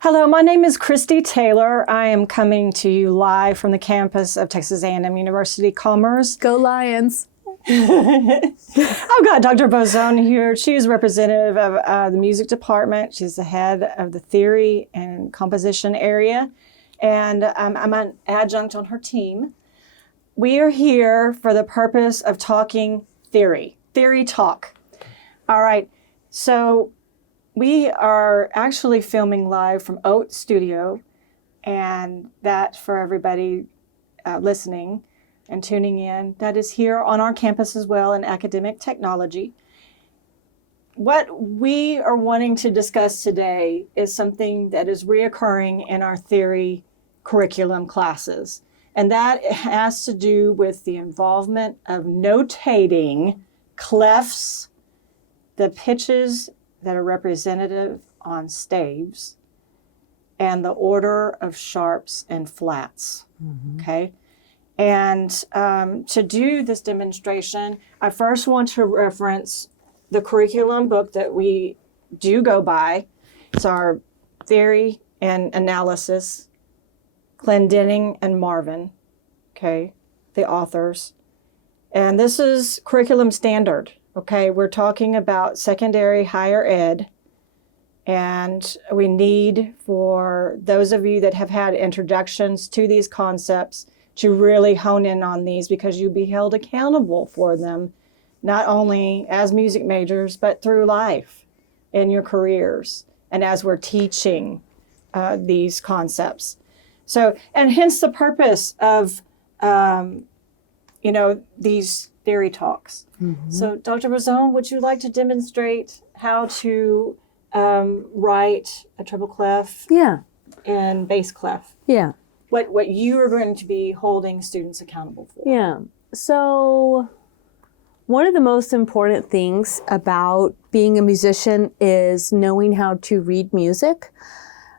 Hello, my name is Christy Taylor. I am coming to you live from the campus of Texas A&M University Commerce. Go Lions. I've got Dr. Bozone here. She is representative of the music department. She's the head of the theory and composition area, and I'm an adjunct on her team. We are here for the purpose of talking theory talk. All right, so we are actually filming live from Oat Studio, and that for everybody listening and tuning in, that is here on our campus as well in academic technology. What we are wanting to discuss today is something that is reoccurring in our theory curriculum classes, and that has to do with the involvement of notating clefs, the pitches that are representative on staves, and the order of sharps and flats, okay? And to do this demonstration, I first want to reference the curriculum book that we do go by. It's our Theory and Analysis, Clendenning and Marvin, okay, the authors. And this is curriculum standard. Okay, we're talking about secondary higher ed, and we need for those of you that have had introductions to these concepts to really hone in on these, because you'll be held accountable for them, not only as music majors, but through life in your careers and as we're teaching these concepts. So, and hence the purpose of, these theory talks. So, Dr. Bozone, would you like to demonstrate how to write a treble clef and bass clef? Yeah. What you are going to be holding students accountable for? Yeah. So one of the most important things about being a musician is knowing how to read music.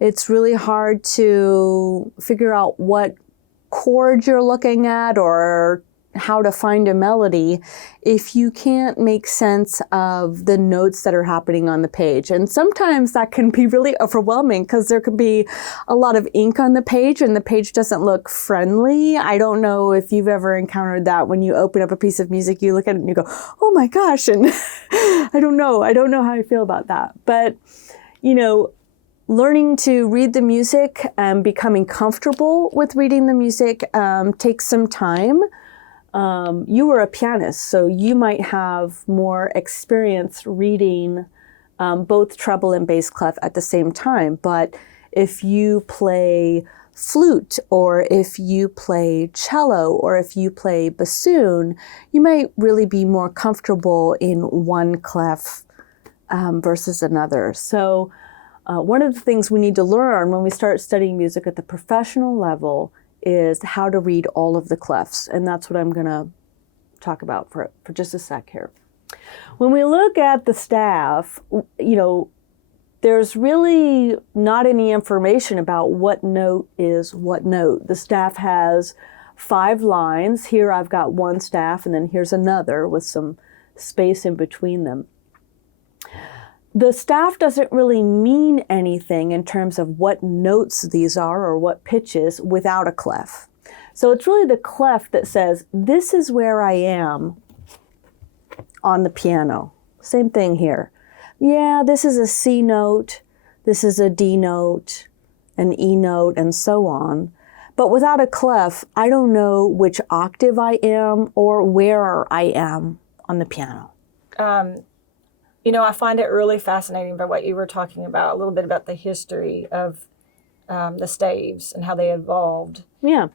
It's really hard to figure out what chord you're looking at or how to find a melody if you can't make sense of the notes that are happening on the page. And sometimes that can be really overwhelming because there can be a lot of ink on the page and the page doesn't look friendly. I don't know if you've ever encountered that when you open up a piece of music, you look at it and you go, oh my gosh, and I don't know how I feel about that. But, learning to read the music and becoming comfortable with reading the music takes some time. You were a pianist, so you might have more experience reading both treble and bass clef at the same time. But if you play flute, or if you play cello, or if you play bassoon, you might really be more comfortable in one clef versus another. So one of the things we need to learn when we start studying music at the professional level is how to read all of the clefs. And that's what I'm going to talk about for just a sec here. When we look at the staff, there's really not any information about what note is what note. The staff has 5 lines. Here I've got one staff, and then here's another with some space in between them. The staff doesn't really mean anything in terms of what notes these are or what pitches without a clef. So it's really the clef that says, this is where I am on the piano. Same thing here. Yeah, this is a C note, this is a D note, an E note, and so on. But without a clef, I don't know which octave I am or where I am on the piano. I find it really fascinating by what you were talking about, a little bit about the history of the staves and how they evolved. Yeah.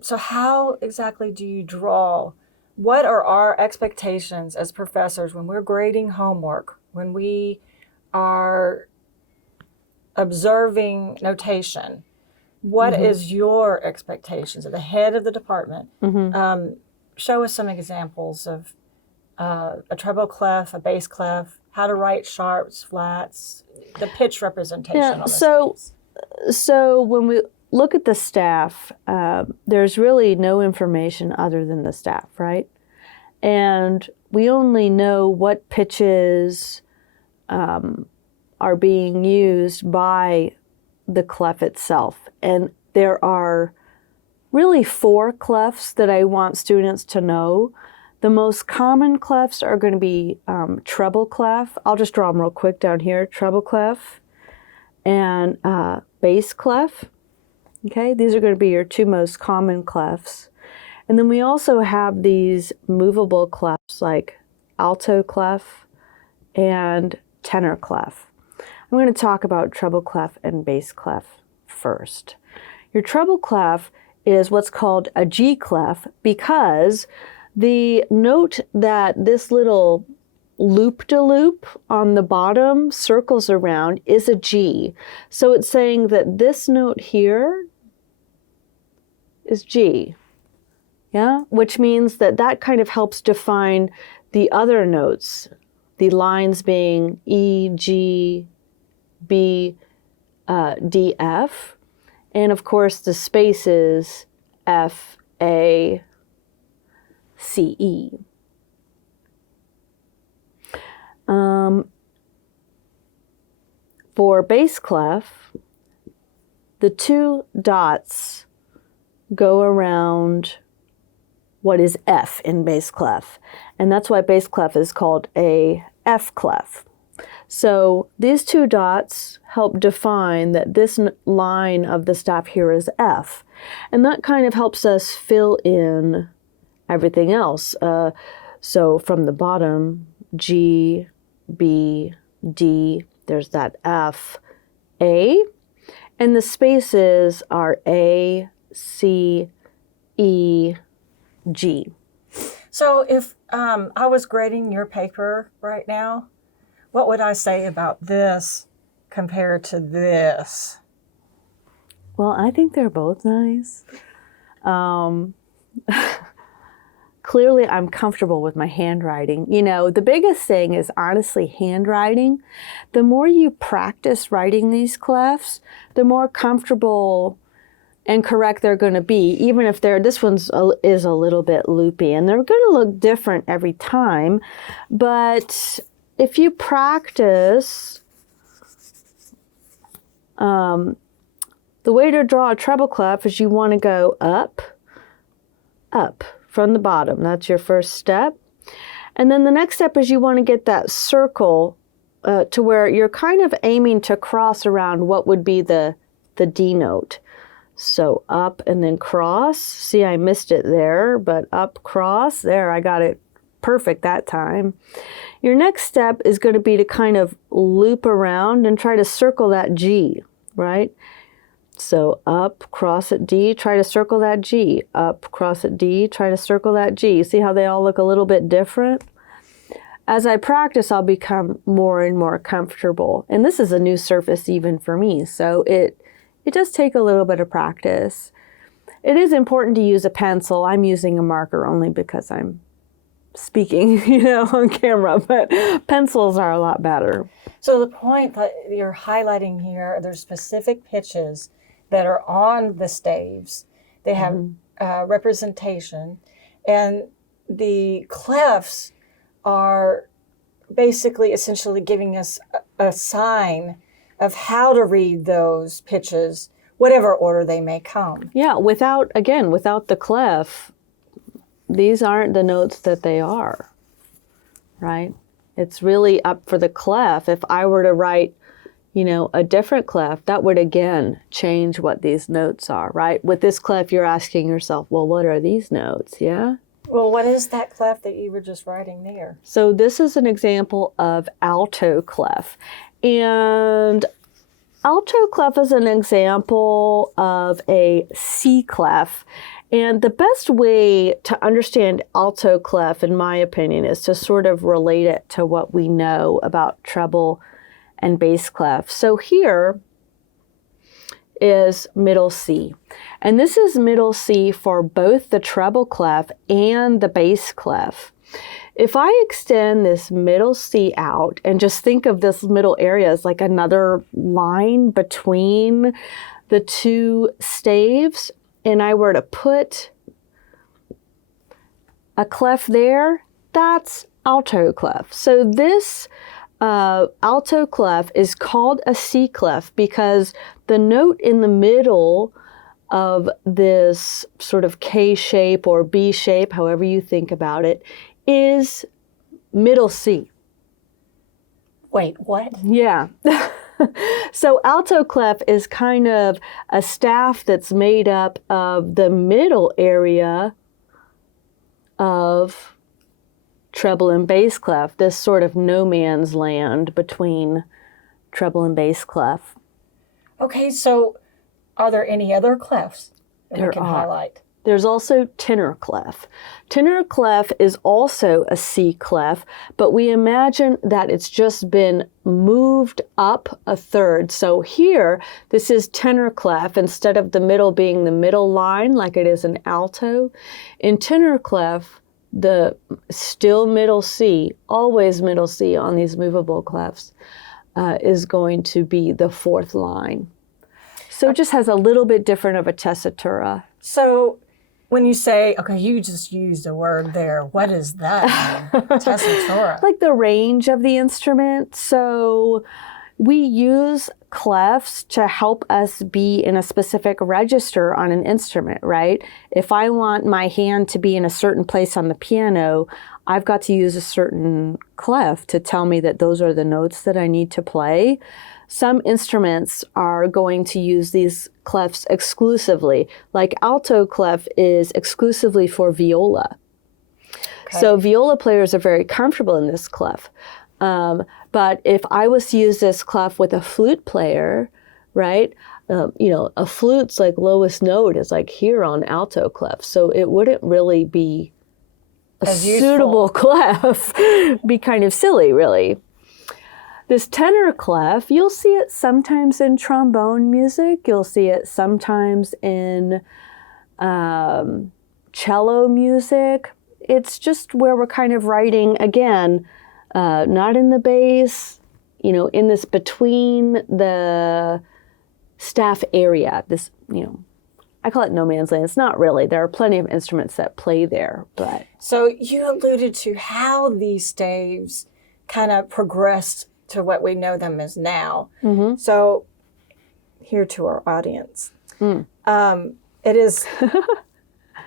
So how exactly do you draw? What are our expectations as professors when we're grading homework, when we are observing notation? What is your expectations of the head of the department? Show us some examples of a treble clef, a bass clef, how to write sharps, flats, the pitch representation on the staves. So when we look at the staff, there's really no information other than the staff, right? And we only know what pitches are being used by the clef itself. And there are really 4 clefs that I want students to know. The most common clefs are going to be treble clef. I'll just draw them real quick down here. Treble clef and bass clef. Okay, these are going to be your 2 most common clefs. And then we also have these movable clefs like alto clef and tenor clef. I'm going to talk about treble clef and bass clef first. Your treble clef is what's called a G clef because the note that this little loop-de-loop on the bottom circles around is a G. So it's saying that this note here is G. Yeah, which means that that kind of helps define the other notes, the lines being E, G, B, D, F, and of course the spaces F, A, C, E. For bass clef, the 2 dots go around what is F in bass clef. And that's why bass clef is called a F clef. So these 2 dots help define that this line of the staff here is F. And that kind of helps us fill in everything else. So from the bottom, G, B, D, there's that F, A. And the spaces are A, C, E, G. So if I was grading your paper right now, what would I say about this compared to this? Well, I think they're both nice. Clearly, I'm comfortable with my handwriting. You know, the biggest thing is honestly handwriting. The more you practice writing these clefs, the more comfortable and correct they're going to be, even if this one's is a little bit loopy, and they're going to look different every time. But if you practice, the way to draw a treble clef is you want to go up, up from the bottom. That's your first step. And then the next step is you want to get that circle to where you're kind of aiming to cross around what would be the D note. So up and then cross. See, I missed it there, but up, cross. There, I got it perfect that time. Your next step is going to be to kind of loop around and try to circle that G, right? So up, cross at D, try to circle that G. Up, cross at D, try to circle that G. See how they all look a little bit different? As I practice, I'll become more and more comfortable. And this is a new surface even for me, so it does take a little bit of practice. It is important to use a pencil. I'm using a marker only because I'm speaking, on camera, but pencils are a lot better. So the point that you're highlighting here, there's specific pitches that are on the staves. They have representation, and the clefs are basically essentially giving us a sign of how to read those pitches, whatever order they may come. Yeah, without the clef, these aren't the notes that they are, right? It's really up for the clef. If I were to write, a different clef, that would again change what these notes are, right? With this clef, you're asking yourself, well, what are these notes, yeah? Well, what is that clef that you were just writing there? So this is an example of alto clef. And alto clef is an example of a C clef. And the best way to understand alto clef, in my opinion, is to sort of relate it to what we know about treble and bass clef. So here is middle C. And this is middle C for both the treble clef and the bass clef. If I extend this middle C out and just think of this middle area as like another line between the 2 staves, and I were to put a clef there, that's alto clef. So this alto clef is called a C clef because the note in the middle of this sort of K shape or B shape, however you think about it, is middle C. Wait, what? Yeah. So alto clef is kind of a staff that's made up of the middle area of treble and bass clef, this sort of no man's land between treble and bass clef. Okay, so are there any other clefs that we can highlight? There's also tenor clef. Tenor clef is also a C clef, but we imagine that it's just been moved up a third. So here, this is tenor clef instead of the middle being the middle line like it is in alto. In tenor clef, the still middle C, always middle C on these movable clefs, is going to be the fourth line. So it just has a little bit different of a tessitura. So when you say, okay, you just used a word there, what is that mean? Tessitura. Like the range of the instrument. So we use clefs to help us be in a specific register on an instrument, right? If I want my hand to be in a certain place on the piano, I've got to use a certain clef to tell me that those are the notes that I need to play. Some instruments are going to use these clefs exclusively, like alto clef is exclusively for viola. Okay. So viola players are very comfortable in this clef. But if I was to use this clef with a flute player, right, a flute's like lowest note is like here on alto clef. So it wouldn't really be a suitable clef. Be kind of silly, really. This tenor clef, you'll see it sometimes in trombone music. You'll see it sometimes in cello music. It's just where we're kind of writing, again, not in the bass, in this between the staff area. This, I call it no man's land. It's not really. There are plenty of instruments that play there, but. So you alluded to how these staves kind of progressed to what we know them as now. Mm-hmm. So here to our audience, it is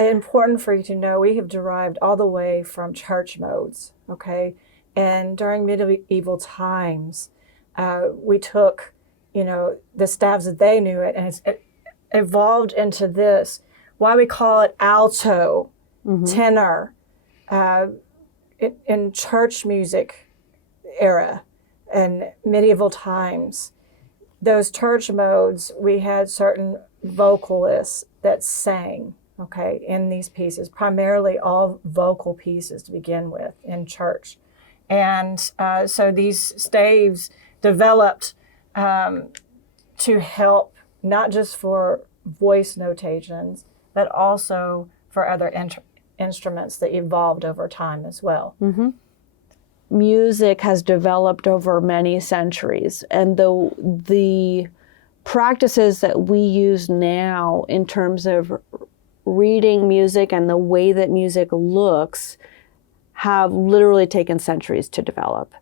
important for you to know we have derived all the way from church modes, okay? And during medieval times, we took, the staves that they knew it, and it evolved into this, why we call it alto, tenor, in church music era and medieval times. Those church modes, we had certain vocalists that sang, okay, in these pieces, primarily all vocal pieces to begin with in church. And so these staves developed to help not just for voice notations, but also for other instruments that evolved over time as well. Mm-hmm. Music has developed over many centuries, and the practices that we use now in terms of reading music and the way that music looks have literally taken centuries to develop.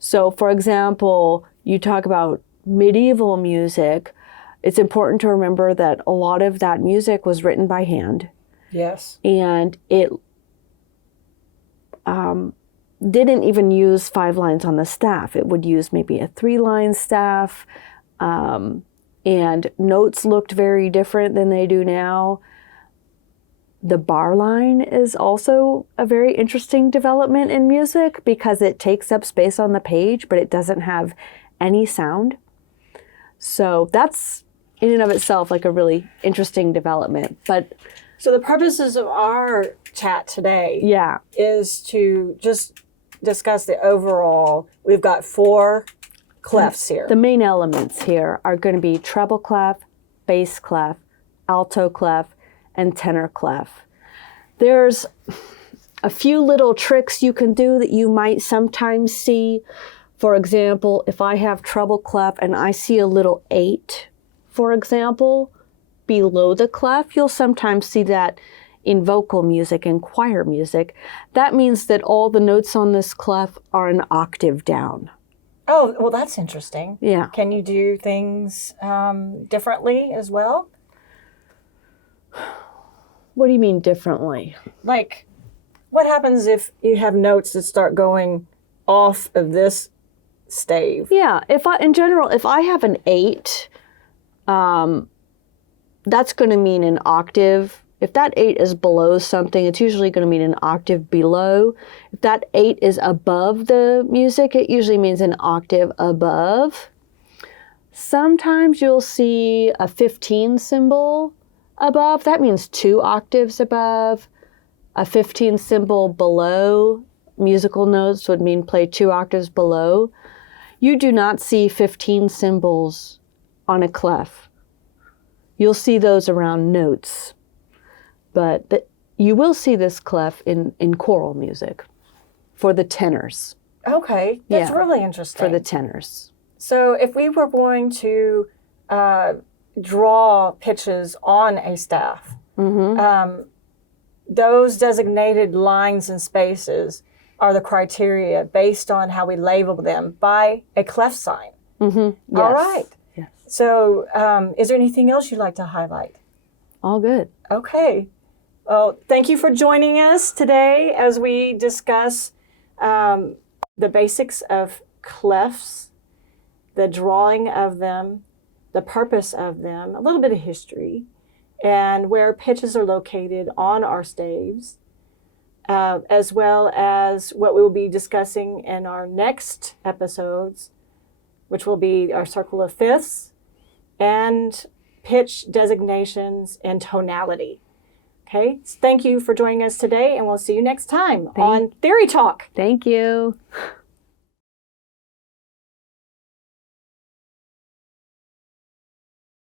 So, for example, you talk about medieval music, it's important to remember that a lot of that music was written by hand. Yes. And it didn't even use 5 lines on the staff. It would use maybe a 3-line staff, and notes looked very different than they do now. The bar line is also a very interesting development in music because it takes up space on the page, but it doesn't have any sound. So that's in and of itself like a really interesting development. But so the purposes of our chat today is to just discuss the overall. We've got 4 clefs here. The main elements here are going to be treble clef, bass clef, alto clef, and tenor clef. There's a few little tricks you can do that you might sometimes see. For example, if I have treble clef and I see a little 8, for example, below the clef, you'll sometimes see that in vocal music and choir music. That means that all the notes on this clef are an octave down. Oh, well, that's interesting. Yeah. Can you do things differently as well? What do you mean differently? Like, what happens if you have notes that start going off of this stave? Yeah, if I have an 8, that's going to mean an octave. If that 8 is below something, it's usually going to mean an octave below. If that 8 is above the music, it usually means an octave above. Sometimes you'll see a 15 symbol above. That means 2 octaves above. A 15 symbol below musical notes would mean play 2 octaves below. You do not see 15 symbols on a clef. You'll see those around notes. But you will see this clef in choral music for the tenors. Okay, that's really interesting. For the tenors. So if we were going to draw pitches on a staff, those designated lines and spaces are the criteria based on how we label them by a clef sign. Yes. All right. Yes. So is there anything else you'd like to highlight? All good. Okay. Well, thank you for joining us today as we discuss the basics of clefs, the drawing of them, the purpose of them, a little bit of history, and where pitches are located on our staves, as well as what we will be discussing in our next episodes, which will be our circle of fifths and pitch designations and tonality. Okay, thank you for joining us today, and we'll see you next time on Theory Talk. Thank you.